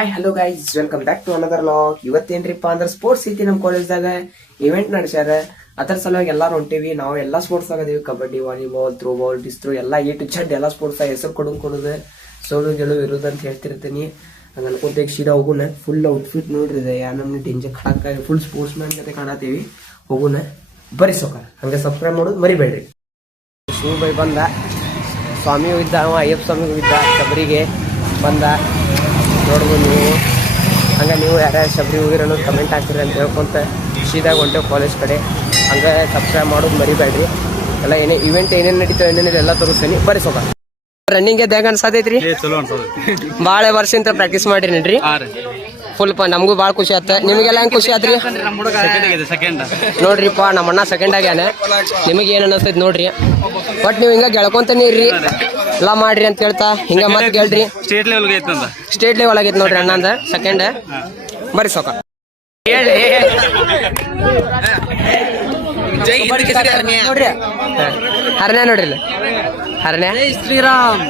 Hi hello guys, welcome back to another log. ಇವತ್ತೇನ್ರಿಪ್ಪ ಅಂದ್ರೆ sports ಐತಿ ನಮ್ಮ ಕಾಲೇಜ್ದಾಗ ಇವೆಂಟ್ ನಡೆಸ್ಯಾರ. ಅದರ ಸಲುವಾಗಿ ಎಲ್ಲಾರು ಹೊಂಟಿವಿ. ನಾವು ಎಲ್ಲಾ ಸ್ಪೋರ್ಟ್ಸ್ ಆಗದೀವಿ, ಕಬಡ್ಡಿ, ವಾಲಿಬಾಲ್, ಥ್ರೋ ಬಾಲ್, ಡಿಸ್ತ್ರೋ ಎಲ್ಲ ಎ ಟು ಝಡ್ ಎಲ್ಲ ಸ್ಪೋರ್ಟ್ಸ್ ಹೆಸರು ಕೊಡೋದು ಸೋಲು ಗೆಲುವು ಇರೋದು ಅಂತ ಹೇಳ್ತಿರ್ತೀನಿ. ಹಂಗ ಅನ್ಕೊಂತ ಸೀದಾ ಹೋಗುನ. ಫುಲ್ ಔಟ್ಫಿಟ್ ನೋಡ್ರಿ, ನಮ್ಗೆ ಡೇಂಜರ್ ಖಡಕ್ಕಾಗಿ ಫುಲ್ ಸ್ಪೋರ್ಟ್ಸ್ ಮ್ಯಾನ್ ಜೊತೆ ಕಾಣತೀವಿ. ಹೋಗುನ ಬರೀ ಸೊಕಾರ. ಹಂಗೆ ಸಬ್ಸ್ಕ್ರೈಬ್ ಮಾಡೋದು ಮರಿಬೇಡ್ರಿ. ಶಿವ ಬೈ ಬಂದ, ಸ್ವಾಮಿ ಹೋಗಿದ್ದ, ಅವ ಅಯ್ಯಪ್ಪ ಸ್ವಾಮಿ ಹೋಗಿದ್ದ, ಶಬರಿಗೆ ಬಂದ. ನೋಡ್ಬೋದು ನೀವು. ಹಂಗೆ ನೀವು ಯಾರ್ಯಾರು ಶಬರಿ ಹೋಗಿರೋ ಅನ್ನೋದು ಕಮೆಂಟ್ ಹಾಕ್ತೀರಿ ಅಂತ ಹೇಳ್ಕೊಂತ ಸೀದಾಗ ಹೊಂಟೇವು ಕಾಲೇಜ್ ಕಡೆ. ಹಂಗೆ ಸಬ್ಸ್ಕ್ರೈಬ್ ಮಾಡೋದು ಮರಿಬೇಡ್ರಿ. ಎಲ್ಲ ಇವೆಂಟ್ ಏನೇನು ನಡೀತಾವೆ ಏನೇನಿದೆ ಎಲ್ಲ ತೋರಿಸ್ತೀನಿ. ಬರೀ ಸೊಕ ರನ್ನಿಂಗ್ ಹೆಂಗ ಅನ್ಸತೈತ್ರಿ? ಭಾಳ ವರ್ಷ ಪ್ರಾಕ್ಟೀಸ್ ಮಾಡಿರಿ ನೋಡ್ರಿ. ಫುಲ್ ನಮಗೂ ಭಾಳ ಖುಷಿ ಆತ. ನಿಮಗೆಲ್ಲ ಹೆಂಗ್ ಖುಷಿ ಆತ್ರಿ? ನೋಡ್ರಿಪ್ಪ, ನಮ್ಮ ಅಣ್ಣ ಸೆಕೆಂಡ್ ಆಗ್ಯಾನ. ನಿಮಗೆ ಏನ್ ಅನಿಸ್ತೈತಿ ನೋಡ್ರಿ. ಬಟ್ ನೀವು ಹಿಂಗ ಗೆಳ್ಕೊಂತಾನೆ ಇರ್ರಿ, ಎಲ್ಲ ಮಾಡ್ರಿ ಅಂತ ಹೇಳ್ತಾ ಹಿಂಗ ಮತ್ತೆ ಗೆಲ್ರಿ. ಸ್ಟೇಟ್ ಲೆವೆಲ್ ಆಗೈತಿ ನೋಡ್ರಿ ಅಣ್ಣಂದ ಸೆಕೆಂಡ್. ಬರೀ ಸೊಕ ನೋಡ್ರಿ. ಹರಣ್ಯ ನೋಡ್ರಿ, ಹರಣ್ಯ ಶ್ರೀರಾಮ್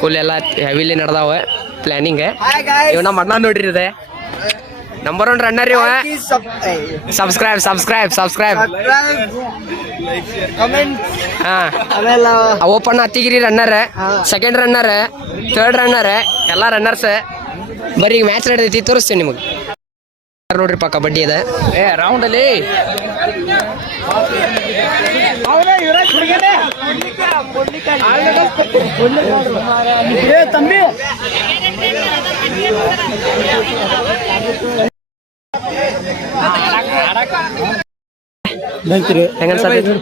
ಫುಲ್ ಎಲ್ಲ ಹೆವಿಲಿ ನಡೆದಾವ ಪ್ಲಾನಿಂಗ್. ಇವ್ ನಮ್ಮ ಅಣ್ಣ ನೋಡ್ರಿ, ಇದೆ ನಂಬರ್ 1 ರನ್ನರ್ ಇವ. ಸಬ್ಸ್ಕ್ರೈಬ್ ಓಪನ್ ಹತ್ತಿಗಿರಿ runner, second runner, third runner, ಎಲ್ಲ ರನ್ನರ್ಸ್. ಬರೀ ಈಗ ಮ್ಯಾಚ್ ನಡೆದೈತಿ, ತೋರಿಸ್ತೀನಿ ನಿಮಗೆ. ನೋಡ್ರಿಪ್ಪ ಕಬಡ್ಡಿ ಇದೆ ರೌಂಡ್ ಅಲ್ಲಿ.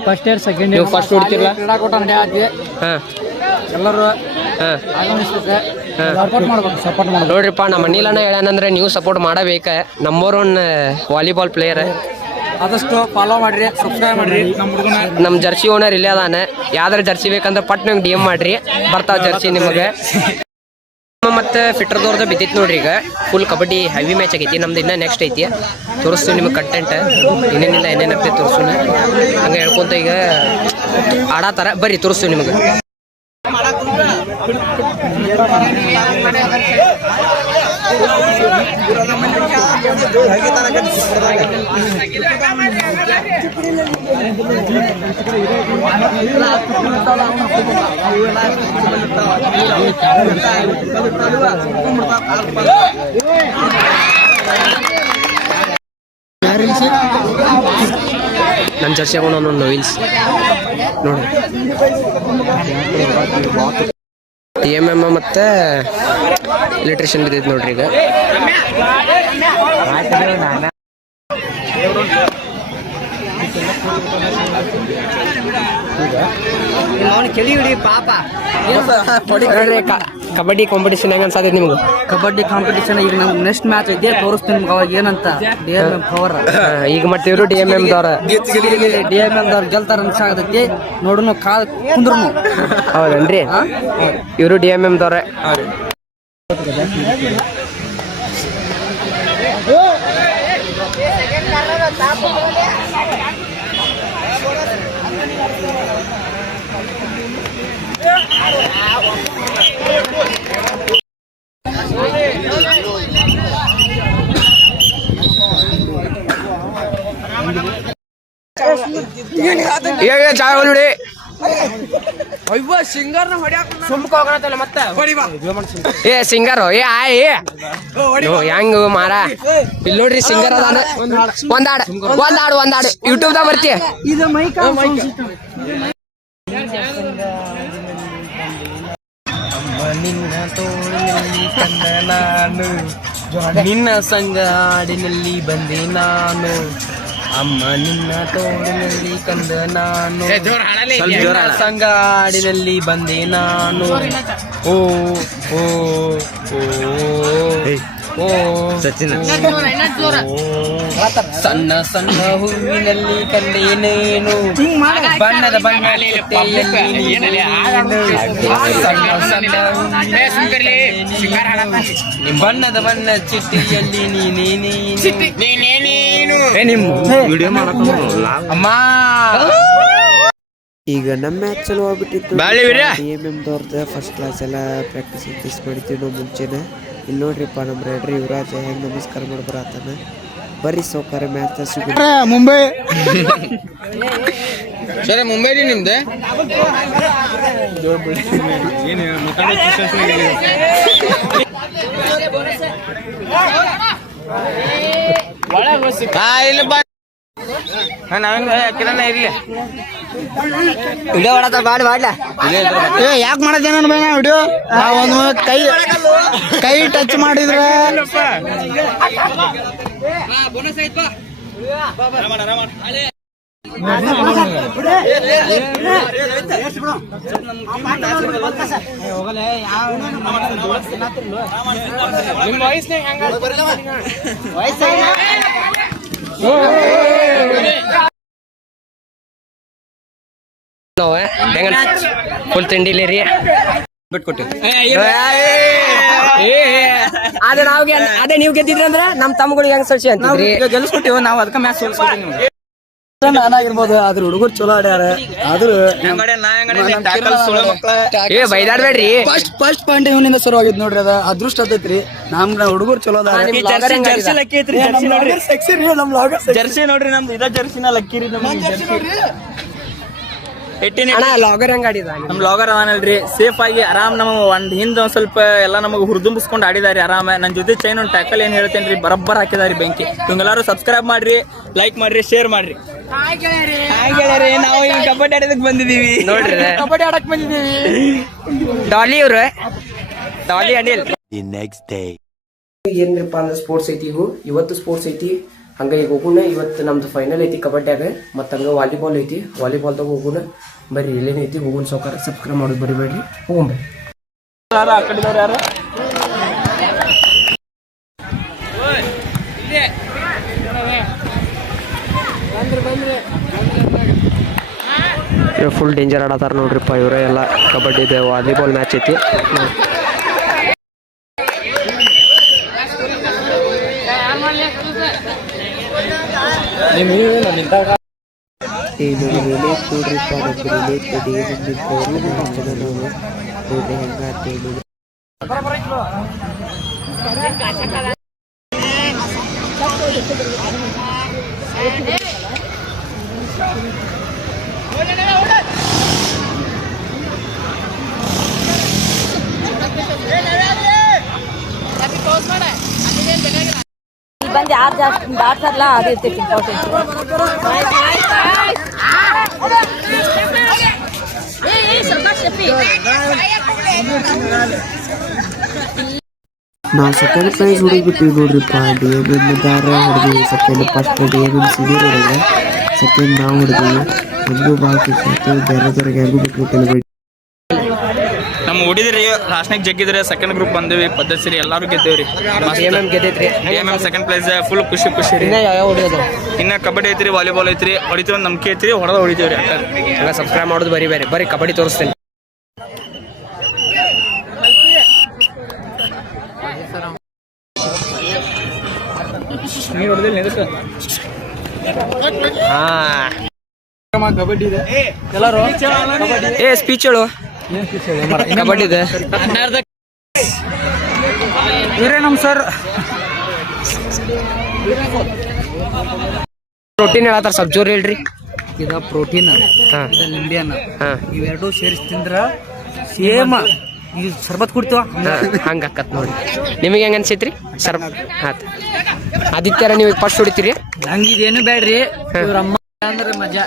ಫಸ್ಟ್ ಇಯರ್ ಸೆಕೆಂಡ್ ನೀವು ಫಸ್ಟ್ ಹೊಡ್ತಿರಲ್ಲ ಎಲ್ಲರೂ ಸಪೋರ್ಟ್ ಮಾಡ್ಬೇಕು. ನೋಡ್ರಿಪ್ಪ, ನಮ್ಮ ಅನಿಲಣ್ಣ ಹೇಳನಂದ್ರೆ ನೀವು ಸಪೋರ್ಟ್ ಮಾಡಬೇಕ. Number 1 volleyball player. ಆದಷ್ಟು ಫಾಲೋ ಮಾಡ್ರಿ, ಸಬ್ಸ್ಕ್ರೈಬ್ ಮಾಡ್ರಿ. ನಮ್ಮ ಜರ್ಸಿ ಓನರ್ ಇಲ್ಲೇ ಅದಾನೆ. ಯಾವ್ದಾರ ಜರ್ಸಿ ಬೇಕಂದ್ರೆ ಪಟ್ ನಂಗೆ DM ಮಾಡ್ರಿ, ಬರ್ತಾವ ಜರ್ಸಿ ನಿಮಗೆ. ಮತ್ತೆ ಫಿಟ್ರದವ್ರದ ಬಿದ್ದಿತ್ತು ನೋಡ್ರಿ. ಈಗ ಫುಲ್ ಕಬಡ್ಡಿ ಹೆವಿ ಮ್ಯಾಚ್ ಆಗೈತಿ. ನಮ್ದು ಇನ್ನೂ ನೆಕ್ಸ್ಟ್ ಐತಿ, ತೋರಿಸ್ತೀವಿ ನಿಮಗೆ ಕಂಟೆಂಟ್ ಏನೇನಿಲ್ಲ ಏನೇನಾಗ್ತೈತೆ ತೋರಿಸ್ತೀವಿ. ಹಂಗೆ ಹೇಳ್ಕೊಂತ ಈಗ ಆಡಾತಾರ, ಬರ್ರಿ ತೋರಿಸ್ತೀವಿ ನಿಮಗೆ. ನನ್ನ ಜರ್ಸಿ ಹಾಕೊಂಡು ಒಂದೊಂದು ವೀಲ್ಸ್ ನೋಡ್ರಿ. TMM ಮತ್ತೆ ಎಲೆಕ್ಟ್ರಿಷಿಯನ್ ಬಿದ್ದೈತೆ ನೋಡ್ರಿ. ಈಗ ಕಬಡ್ಡಿ ಕಾಂಪಿಟೇಷನ್ ಹೆಂಗ ಅನ್ಸಾತೈತಿ ನಿಮ್ಗೆ? ಕಬಡ್ಡಿ ಕಾಂಪಿಟೇಷನ್ ಈಗ ನಮ್ಗೆ ನೆಕ್ಸ್ಟ್ ಮ್ಯಾಚ್ ಇದೆ, ತೋರಿಸ್ತೀನಿ ನಿಮ್ಗೆ ಅವಾಗ ಏನಂತ. DMM ಪವರ್ ಈಗ ಮತ್ತೆ ಇವರು DMM ದವ್ರ ಗೆಲ್ತಾರ ಅನ್ಸಾಗತೈತಿ. ನೋಡುನು ಕಾಲ್ ಕುಂದ್ರು. ಹೌದನ್ರಿ, ಇವರು DMM ದವ್ರ. ಚಾವಡಿ ಸಿಂಗರ್ ಸಿಂಗರ್ ಹೆಂಗ ಮಾರ ಇಲ್ಲಿ ನೋಡ್ರಿ. ಸಿಂಗರ್ ಅದಾನ. ಒಂದಾಡು ಯೂಟ್ಯೂಬ್ ದಾಗ ಬರ್ತೀಯ. ನಿನ್ನ ಸಂಗ ಹಾಡಿನಲ್ಲಿ ಬಂದೆ ನಾನು, ಅಮ್ಮ ನಿನ್ನ ತೋಡಿನಲ್ಲಿ ಕಂದ ನಾನು, ಸಂಗ ಹಾಡಿನಲ್ಲಿ ಬಂದೆ ನಾನು. ಓ ಓ ಓ ಸಚಿನ ಸಣ್ಣ ಸಣ್ಣ ಹೂವಿನಲ್ಲಿ ಕಂಡೇನೇನು, ಬಣ್ಣದ ಬಣ್ಣದ ಬಣ್ಣ ಚಿಟ್ಟಿಯಲ್ಲಿ ನೀನೇನೇನು ಅಮ್ಮ. ಈಗ ನಮ್ಮ ಮ್ಯಾಚ್ ಚಲೋ ಆಗ್ಬಿಟ್ಟಿತ್ತು. DMM ದವ್ರದ್ದು ಫಸ್ಟ್ ಕ್ಲಾಸ್ ಎಲ್ಲ ಪ್ರಾಕ್ಟೀಸ್ ಮಾಡಿದ್ವಿ ನಾವು ಮುಂಚೆನೆ. ಇಲ್ಲಿ ನೋಡ್ರಿಪ್ಪ ನಮ್ಮ ರೈಡ್ರಿ ಯುವರಾಜ ಹೆಂಗ್ ನಮಸ್ಕಾರ ಮಾಡ್ಬರತ್ತಾನ. ಬರ್ರಿ ಸೌಕಾರ ಮ್ಯಾಚ್ ಸಿಗ ಮುಂಬೈ ಸರ್ ಮುಂಬೈ ರೀ ನಿಮ್ದು ಇಲ್ಲ ಬಾ ಕಿರಣ ಇರ್ಲಿ ವಿಡಿಯೋ ಮಾಡತ್ತ ಮಾಡ್ಲಾ ಯಾಕೆ ಮಾಡತ್ತೇನ ಬೇಡ ವಿಡಿಯೋ ಒಂದು ಕೈ ಟಚ್ ಮಾಡಿದ್ರೆ ಫುಲ್ ತಿಂಡಿಲಿ ರೀ ಬಿಟ್ಕೊಟ್ಟು ಅದೇ ನಾವ್ ಅದೇ ನೀವ್ ಗೆದ್ದಿದ್ರಿ ಅಂದ್ರ ನಮ್ ತಮ್ಮಗಳಿಗೆ ಹೆಂಗ್ ಸಸಿ ಅಂತಿದ್ರಿ ಗೆಲ್ಸ್ಕೊಟ್ಟಿವ್ ನಾವು ಅದಕ್ಕೆ ಮ್ಯಾಚ್ ಸೋಲ್ಸ್ಕೊಟ್ಟಿವಿ. ನಾನಾಗಿರ್ಬೋದು ಆದ್ರ ಹುಡುಗರು ಚಲೋ ಆಡ್ಯಾರ. ಆದ್ರೂ ಏ ಬೈದಾಡ್ಬೇಡ್ರಿ. ಫಸ್ಟ್ ಪಾಯಿಂಟ್ ಇವನಿಂದ ಶುರು ಆಗಿದ್ ನೋಡ್ರಿ. ಅದ ಅದೃಷ್ಟ ಆತೈತ್ರಿ. ನಮ್ ಹುಡುಗರು ಚಲೋ ಜರ್ಸಿ ನೋಡ್ರಿ ನಮ್ದು ಇದ ಜರ್ಸಿನ ಲಕ್ಕಿ ರೀ ಲಾಗರ್ ಹೆಂಗ್ ಆಡಿದ ನಮ್ ಲಾಗರ್ ಅವನಲ್ರಿ ಸೇಫ್ ಆಗಿ ಆರಾಮ್ ನಮ್ಮ ಒಂದ್ ಹಿಂದ್ ಒಂದ್ ಸ್ವಲ್ಪ ಎಲ್ಲ ನಮಗ್ ಹುರಿದುಂಬಿಸ್ಕೊಂಡು ಆಡಿದಾರಿ ಆರಾಮ. ನನ್ ಜೊತೆ ಚೈನ್ ಒಂದ್ ಟ್ಯಾಕಲ್ ಏನ್ ಹೇಳ್ತೇನ್ರಿ ಬರಬ್ಬರ್ ಹಾಕಿದಾರಿ ಬೆಂಕಿ. ಇವ್ಗೆಲ್ಲಾರು ಸಬ್ಸ್ಕ್ರೈಬ್ ಮಾಡ್ರಿ, ಲೈಕ್ ಮಾಡ್ರಿ, ಶೇರ್ ಮಾಡ್ರಿ. ನಾವು ಈಗ ಕಬಡ್ಡಿ ಆಡೋದಕ್ ಬಂದಿದೀವಿ ನೋಡ್ರಿ. ಕಬಡ್ಡಿ ಆಡಕ್ ಬಂದಿದ್ದೀವಿ. ಡಾಲಿ ಇವ್ರು ಡಾಲಿ ಅನಿಲ್ day. ಏನ್ರಿಪ್ಪ ಅಂದ್ರೆ ಸ್ಪೋರ್ಟ್ಸ್ ಐತಿ. ಇವತ್ತು ಸ್ಪೋರ್ಟ್ಸ್ ಐತಿ. ಹಂಗ ಈಗ ಹೋಗುಣ. ಇವತ್ತು ನಮ್ದು ಫೈನಲ್ ಐತಿ ಕಬಡ್ಡಿಯಾಗ. ಮತ್ತ ಹಂಗ ವಾಲಿಬಾಲ್ ಐತಿ. ವಾಲಿಬಾಲ್ದಾಗ ಹೋಗುಣ. ಬರ್ರಿ ಇಲ್ಲೇನೈತಿ ಹೋಗುಣ. ಸೌಕಾರ ಸಬ್ಸ್ಕ್ರೈಬ್ ಮಾಡೋದು ಬರಿಬೇಡ್ರಿ. ಹೋಗ್ರಿ. ಆ ಕಡೆದವ್ರು ಯಾರು ಫುಲ್ ಡೇಂಜರ್ ಆಡತಾರ ನೋಡ್ರಿಪ್ಪ ಇವರೇ ಎಲ್ಲ. ಕಬಡ್ಡಿದೆ ವಾಲಿಬಾಲ್ ಮ್ಯಾಚ್ ಐತಿ. ಬಂದು ಯಾರು ಜಾಸ್ತಿ ದಾಟ್ತಾರಲ್ಲ ಅದು ಇರ್ತೈತಿ ಇಂಪಾರ್ಟೆಂಟ್. ನಾವು ಸೆಕೆಂಡ್ ಪ್ರೈಸ್ ಹುಡುಗ್ಬಿಟ್ಟಿವಿ ನೋಡ್ರಿಪ್ಪ. DMM ದಾರ ಹೊಡೆದಿವಿ ಸೆಕೆಂಡ್. ಫಸ್ಟ್ DMM ಸೀನಿಯರ್ ಹೊಡೆದ್ರೆ ಸೆಕೆಂಡ್ ನಾವು ಹೊಡೆದಿವಿ. ಒಂದು ಭಾಳ ಖುಷಿ ಆಯ್ತು. ಬೇರೆದವ್ರಿಗೆ ಹೆಂಗೂ ಬಿಟ್ಬಿಟ್ಟಿಲ್ಲ. ನಮ್ಮ ಹೊಡಿದ್ರಿ ಲಾಸ್ಟ್ನಾಗ ಜಗ್ಗಿದ್ರೆ ಸೆಕೆಂಡ್ ಗ್ರೂಪ್ ಬಂದಿವಿ ಪದ್ಧತಿ ಸರಿ ಎಲ್ಲಾರು ಗೆದ್ದೇವ್ರಿ. ಗೆದ್ದೈತ್ರಿ. ಸೆಕೆಂಡ್ ಪ್ಲೇಸ್ ಫುಲ್ ಖುಷಿ ರೀ. ಯಾವ ಹೊಡಿಯೋದು ಇನ್ನ ಕಬಡ್ಡಿ ಐತ್ರಿ, ವಾಲಿಬಾಲ್ ಐತ್ರಿ. ಹೊಡಿತೀವಿ ಒಂದು ನಂಬಿಕೆ ಐತ್ರಿ. ಹೊಡೆದ ಹೊಡಿತೀವ್ರಿ. ಹಂಗ ಸಬ್ಸ್ಕ್ರೈಬ್ ಮಾಡೋದು ಬರೀ ಕಬಡ್ಡಿ ತೋರಿಸ್ತೇನೆ. ನೀರು ಹೊಡೆದಿಲ್ಲ ಇದಕ್ಕೆ ಕಬಡ್ಡಿ ಇದೆ ಎಲ್ಲಾರು. ಏ ಸ್ಪೀಚ್ ಹೇಳು. ಕಬಡ್ಡಿ ಇದೆ. ಇವರೇ ನಮ್ ಸರ್. ಪ್ರೋಟೀನ್ ಹೇಳತ್ತಾರ ಸ್ವಲ್ಪ ಜೋರ್ ಹೇಳ್ರಿ. ಇದ ಪ್ರೋಟೀನ್, ಹಾ ಇದ ನಿಂಬೆಹಣ್ಣ. ಹಾ ಇವೆರಡು ಸೇರಿಸಿ ತಿಂದ್ರ ಸೇಮ್ ಈಗ ಶರ್ಬತ್ ಕುಡ್ತೀವ ಹಂಗ ಆಕತ್ ನೋಡಿ. ನಿಮಗೆ ಹೆಂಗ ಅನ್ಸೈತ್ರಿ ಸರ್? ಆತ ಆದಿತ್ಯರ ನೀವು ಫಸ್ಟ್ ಹೊಡಿತೀರಿ. ನಂಗೆ ಇದೇನು ಬೇಡ್ರಿ. ಇವ್ರ ಅಮ್ಮ ಅಂದ್ರೆ ಮಜಾ.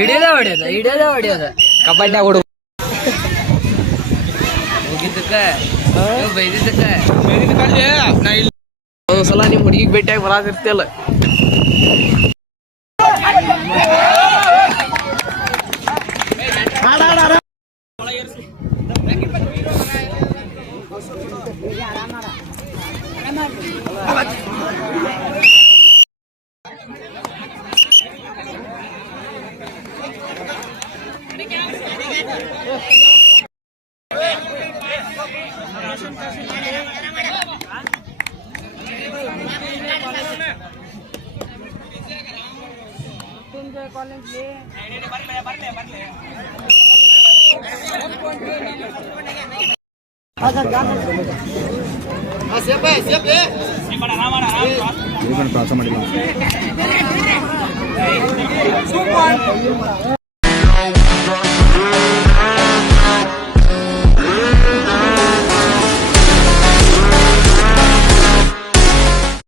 ಹಿಡಿಯೋದ ಕಬಡ್ಡಿ ಹುಡುಗ ಹೋಗಿದ್ದಕ್ಕ ಬೈದಿದ್ದಕ್ಕ ಸಲ ನಿಮ್ ಹುಡುಗಿಗೆ ಭೇಟಿಯಾಗಿ ಬರಾದಿರ್ತಿಯಲ್ಲ. ಕೆಲಸ ಮಾಡಿಲ್ಲ